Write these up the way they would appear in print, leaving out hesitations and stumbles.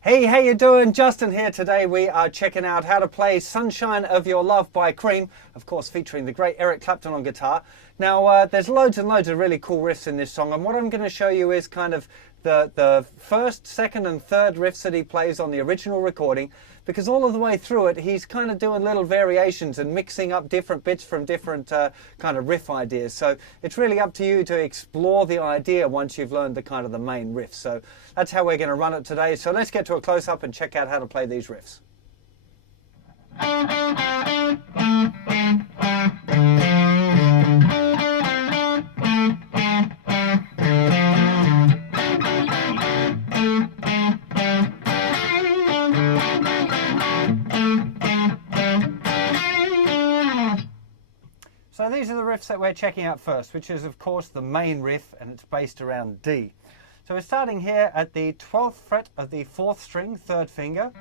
Hey, how you doing? Justin here. Today we are checking out how to play Sunshine of Your Love by Cream, of course featuring the great Eric Clapton on guitar. Now there's loads and loads of really cool riffs in this song, and what I'm going to show you is kind of the first, second and third riffs that he plays on the original recording, because all of the way through it he's kind of doing little variations and mixing up different bits from different kind of riff ideas. So it's really up to you to explore the idea once you've learned the kind of the main riff. So that's how we're going to run it today. So let's get to a close-up and check out how to play these riffs. So these are the riffs that we're checking out first, which is of course the main riff, and it's based around D. So we're starting here at the 12th fret of the 4th string, 3rd finger.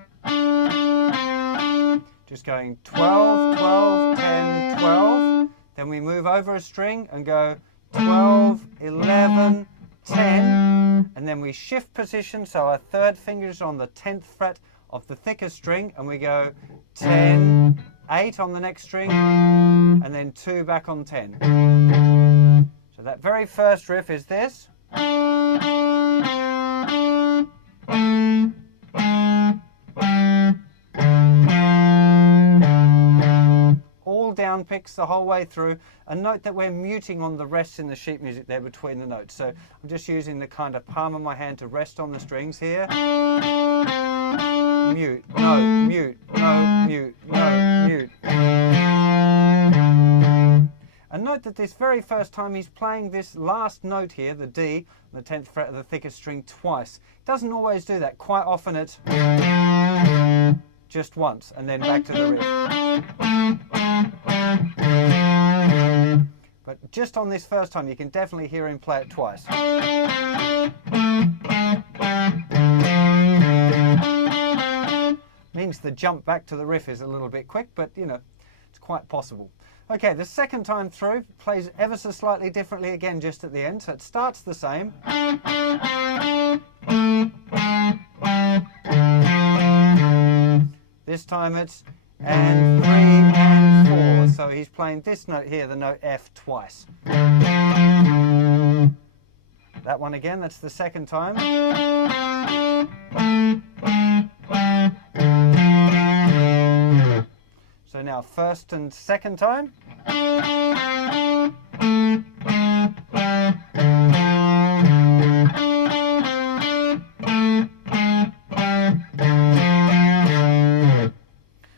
Just going 12, 12, 10, 12. Then we move over a string and go 12, 11, 10. And then we shift position, so our 3rd finger is on the 10th fret of the thicker string, and we go 10, 8 on the next string, and then 2 back on 10. So that very first riff is this. All down picks the whole way through, and note that we're muting on the rests in the sheet music there between the notes. So I'm just using the kind of palm of my hand to rest on the strings here. Mute, no, mute, no, mute, no, mute. And note that this very first time he's playing this last note here, the D, on the 10th fret of the thickest string twice. It doesn't always do that. Quite often it's just once and then back to the riff. But just on this first time you can definitely hear him play it twice. Means the jump back to the riff is a little bit quick, but you know, it's quite possible. Okay, the second time through plays ever so slightly differently again just at the end, so it starts the same. This time it's and 3 and 4, so he's playing this note here, the note F, twice. That one again, that's the second time. So now first and second time.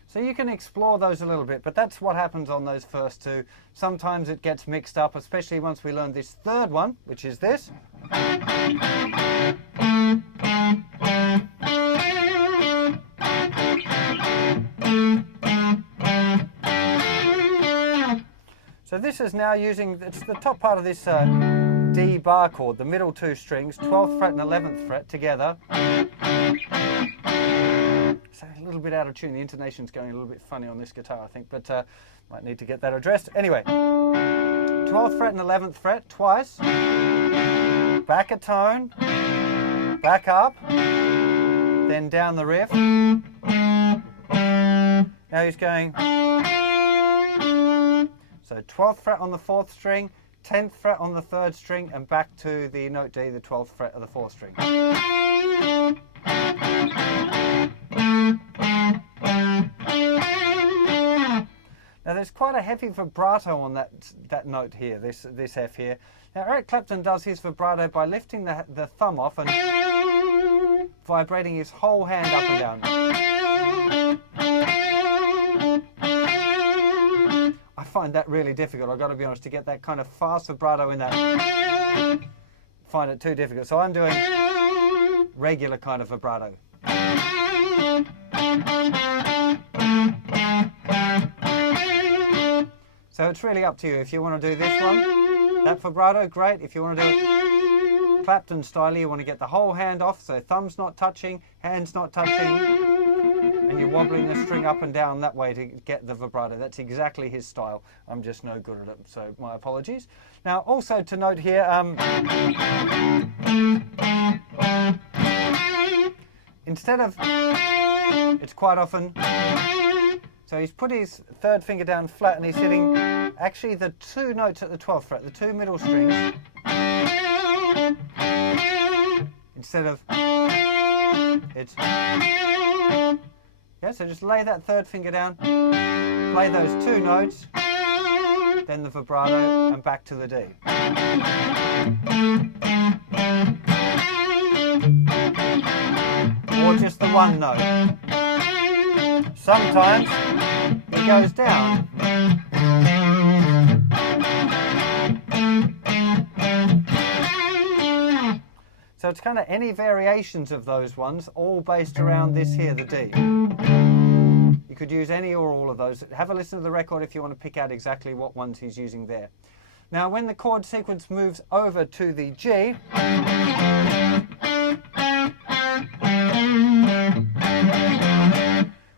So you can explore those a little bit, but that's what happens on those first two. Sometimes it gets mixed up, especially once we learn this third one, which is this. So this is now using, it's the top part of this D bar chord, the middle two strings, 12th fret and 11th fret together. So a little bit out of tune, the intonation's going a little bit funny on this guitar I think, but might need to get that addressed. Anyway, 12th fret and 11th fret twice, back a tone, back up, then down the riff. Now he's going, so 12th fret on the 4th string, 10th fret on the 3rd string, and back to the note D, the 12th fret of the 4th string. Now there's quite a heavy vibrato on that note here, this F here. Now Eric Clapton does his vibrato by lifting the thumb off and vibrating his whole hand up and down. I find that really difficult, I've got to be honest, to get that kind of fast vibrato in that. Find it too difficult. So I'm doing regular kind of vibrato. So it's really up to you. If you want to do this one, that vibrato, great. If you want to do it Clapton style, you want to get the whole hand off, so thumb's not touching, hand's not touching, and you're wobbling the string up and down that way to get the vibrato. That's exactly his style. I'm just no good at it, so my apologies. Now, also to note here, instead of, it's quite often, so he's put his third finger down flat and he's hitting actually the two notes at the 12th fret, the two middle strings, instead of, it's, yeah, so just lay that third finger down, play those two notes, then the vibrato and back to the D. Or just the one note. Sometimes it goes down. So it's kind of any variations of those ones, all based around this here, the D. You could use any or all of those. Have a listen to the record if you want to pick out exactly what ones he's using there. Now when the chord sequence moves over to the G,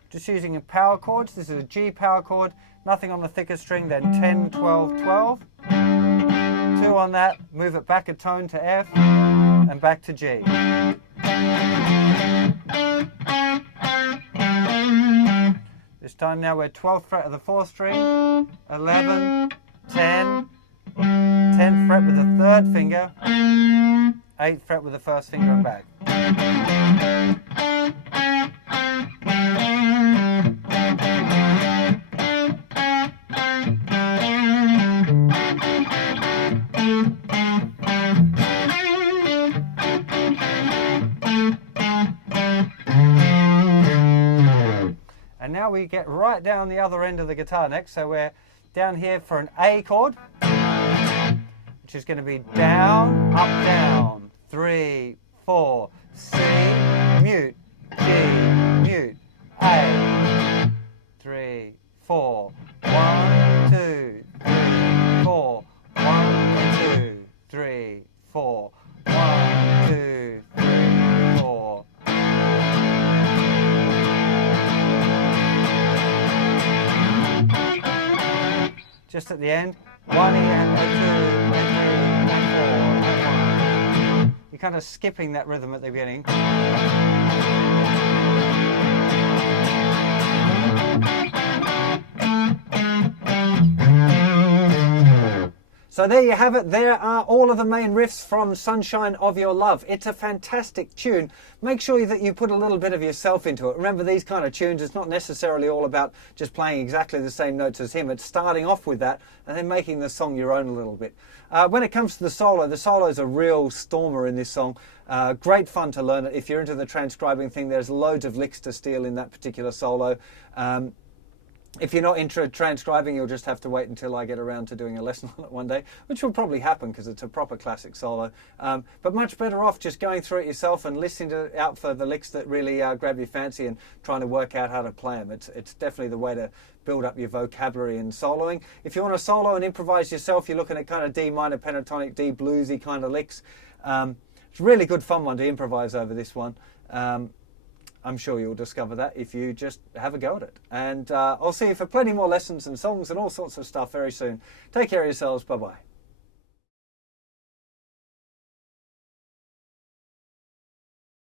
just using power chords, this is a G power chord, nothing on the thicker string, then 10, 12, 12. 2 on that, move it back a tone to F, and back to G. This time now we're 12th fret of the 4th string, 11, 10, 10th fret with the 3rd finger, 8th fret with the 1st finger and back. And now we get right down the other end of the guitar next, so we're down here for an A chord, which is going to be down, up, down, 3, 4, C, mute, G, mute, A, 3, 4, 1, 2, 3, 4, 1, 2, 3, 4, 1, 2, 3, 4. Just at the end, 1 E and 2 and 3 and 4 and 1. You're kind of skipping that rhythm at the beginning. So there you have it. There are all of the main riffs from Sunshine of Your Love. It's a fantastic tune. Make sure that you put a little bit of yourself into it. Remember, these kind of tunes, it's not necessarily all about just playing exactly the same notes as him. It's starting off with that and then making the song your own a little bit. When it comes to the solo is a real stormer in this song. Great fun to learn it. If you're into the transcribing thing, there's loads of licks to steal in that particular solo. If you're not into transcribing, you'll just have to wait until I get around to doing a lesson on it one day, which will probably happen because it's a proper classic solo. But much better off just going through it yourself and listening out for the licks that really grab your fancy and trying to work out how to play them. It's definitely the way to build up your vocabulary in soloing. If you want to solo and improvise yourself, you're looking at kind of D minor pentatonic, D bluesy kind of licks. It's a really good fun one to improvise over this one. I'm sure you'll discover that if you just have a go at it. And I'll see you for plenty more lessons and songs and all sorts of stuff very soon. Take care of yourselves. Bye-bye.